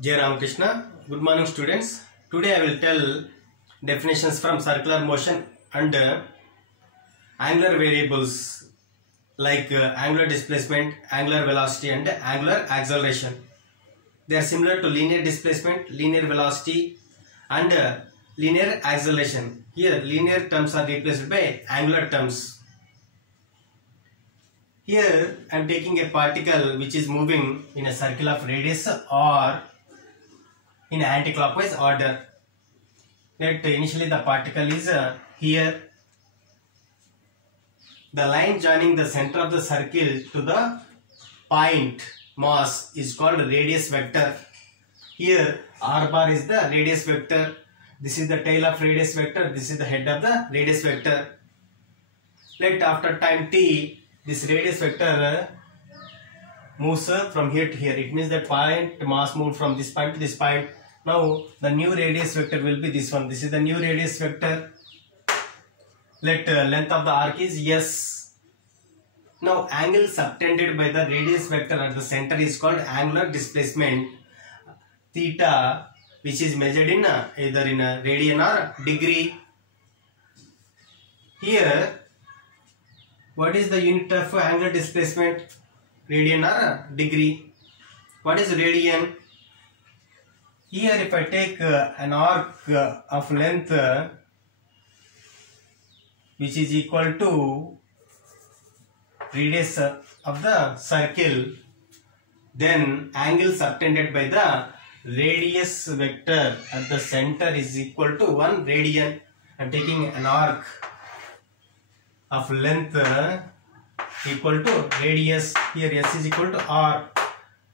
Jai Ramakrishna. Good morning, students. Today I will tell definitions from circular motion and angular variables like angular displacement, angular velocity and angular acceleration. They are similar to linear displacement, linear velocity and linear acceleration. Here linear terms are replaced by angular terms. Here I am taking a particle which is moving in a circle of radius or in anti-clockwise order. Let initially the particle is here. The line joining the center of the circle to the point mass is called radius vector. Here r bar is the radius vector. This is the tail of radius vector. This is the head of the radius vector. Let after time t, this radius vector moves from here to here. It means that point mass moved from this point to this point. Now the new radius vector will be this one. This is the new radius vector. Let length of the arc is s. Now angle subtended by the radius vector at the center is called angular displacement theta, which is measured in either in a radian or degree. Here what is the unit of angular displacement? Radian or degree? What is radian? Here if I take an arc of length which is equal to radius of the circle, then angle subtended by the radius vector at the center is equal to 1 radian. I am taking an arc of length equal to radius. Here s is equal to r.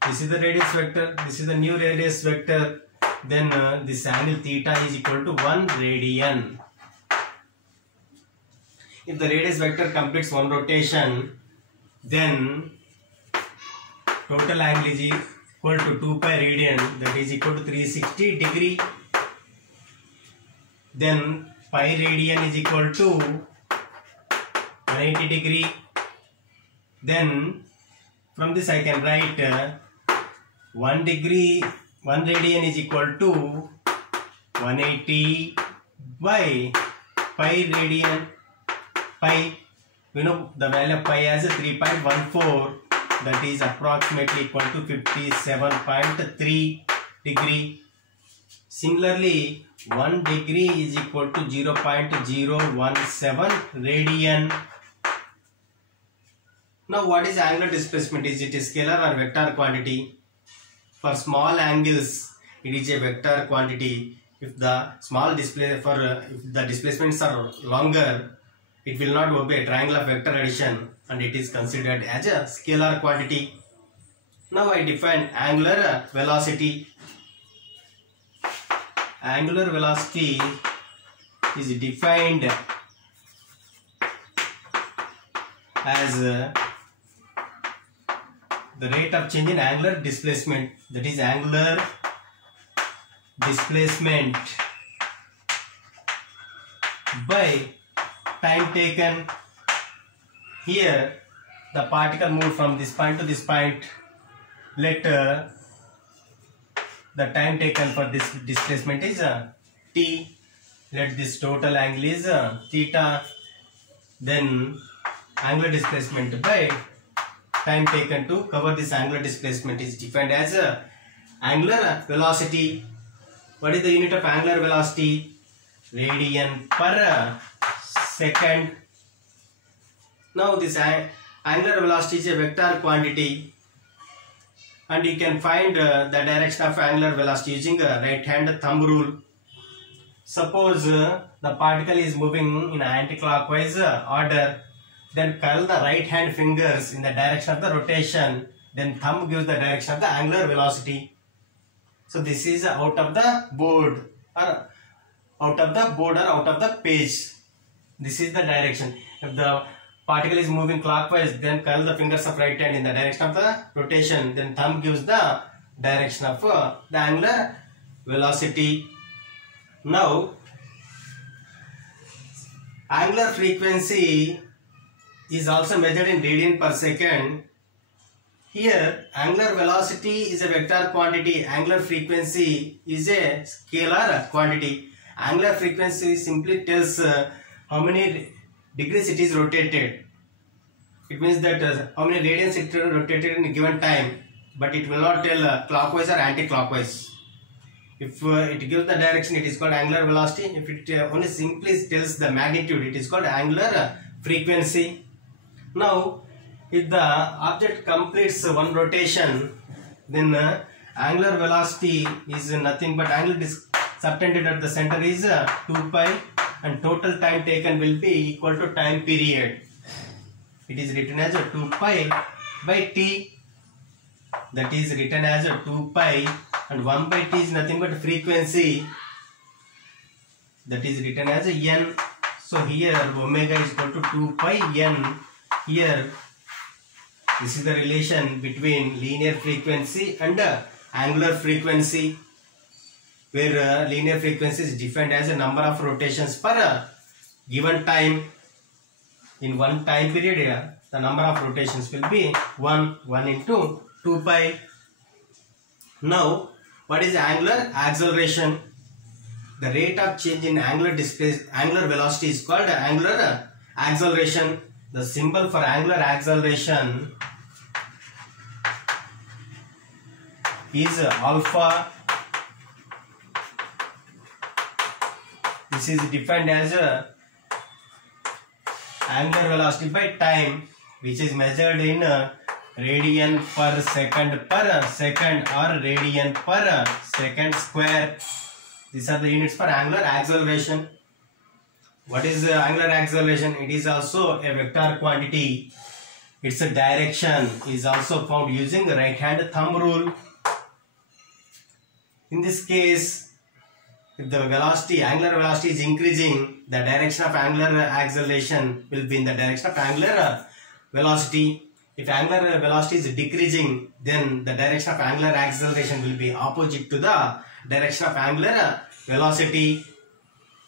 This is the radius vector. This is the new radius vector. Then this angle theta is equal to 1 radian. If the radius vector completes one rotation, then total angle is equal to 2 pi radian, that is equal to 360 degree. Then pi radian is equal to 180 degree. Then from this I can write 1 radian is equal to 180 by pi radian. Pi, we know the value of pi as 3.14, that is approximately equal to 57.3 degree. Similarly, 1 degree is equal to 0.017 radian. Now what is angular displacement? Is it a scalar or vector quantity? For small angles, it is a vector quantity. If the if the displacements are longer, it will not obey triangle of vector addition and it is considered as a scalar quantity. Now I define angular velocity. Angular velocity is defined as the rate of change in angular displacement, that is angular displacement by time taken. Here the particle moved from this point to this point. Let the time taken for this displacement is t. Let this total angle is theta. Then angular displacement by time taken to cover this angular displacement is defined as angular velocity. What is the unit of angular velocity? Radian per second. Now this angular velocity is a vector quantity and you can find the direction of angular velocity using a right hand thumb rule. Suppose the particle is moving in anti-clockwise order, then curl the right hand fingers in the direction of the rotation, then thumb gives the direction of the angular velocity. So this is out of the board or out of the page. This is the direction. If the particle is moving clockwise, then curl the fingers of right hand in the direction of the rotation, then thumb gives the direction of the angular velocity. Now angular frequency is also measured in radian per second. Here angular velocity is a vector quantity, angular frequency is a scalar quantity. Angular frequency simply tells how many degrees it is rotated. It means that how many radians it rotated in a given time, but it will not tell clockwise or anti-clockwise. If it gives the direction, it is called angular velocity. If it only simply tells the magnitude, it is called angular frequency. Now, if the object completes one rotation, then angular velocity is nothing but angle subtended at the center is 2 pi, and total time taken will be equal to time period. It is written as 2 pi by t. That is written as 2 pi, and 1 by t is nothing but frequency. That is written as n. So here omega is equal to 2 pi n. Here this is the relation between linear frequency and angular frequency, where linear frequency is defined as a number of rotations per given time. In one time period, the number of rotations will be 1 into 2 pi. Now, what is angular acceleration? The rate of change in angular velocity is called angular acceleration. The symbol for angular acceleration is alpha. This is defined as angular velocity by time, which is measured in radian per second or radian per second square. These are the units for angular acceleration. What is angular acceleration? It is also a vector quantity. Its direction is also found using the right hand thumb rule. In this case, if the angular velocity is increasing, the direction of angular acceleration will be in the direction of angular velocity. If angular velocity is decreasing, then the direction of angular acceleration will be opposite to the direction of angular velocity.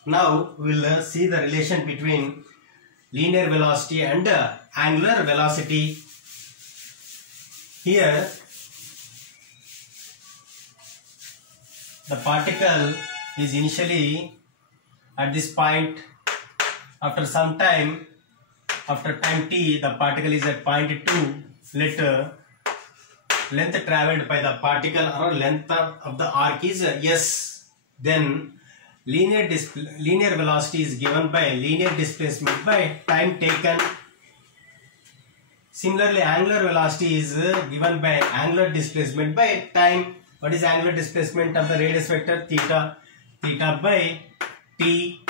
Now we will see the relation between linear velocity and angular velocity. Here the particle is initially at this point. After some time, after time t, the particle is at point 2. Let length traveled by the particle or length of the arc is s. Then linear velocity is given by linear displacement by time taken. Similarly, angular velocity is given by angular displacement by time. What is angular displacement of the radius vector? Theta. Theta by t.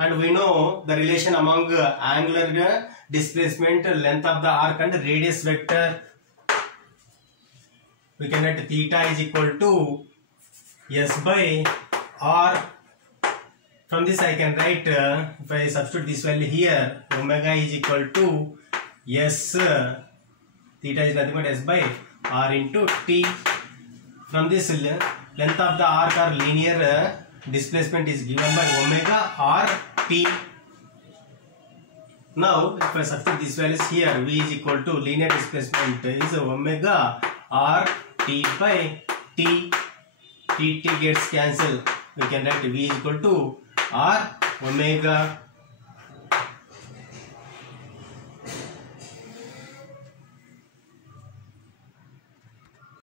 And we know the relation among angular displacement, length of the arc and radius vector. We can write theta is equal to s by r. From this I can write, if I substitute this value here, omega is equal to s, theta is nothing but s by r into t. From this, length of the arc or linear displacement is given by omega r t. Now, if I substitute these values here, v is equal to linear displacement is omega r t by t. T gets cancelled. We can write v is equal to r omega.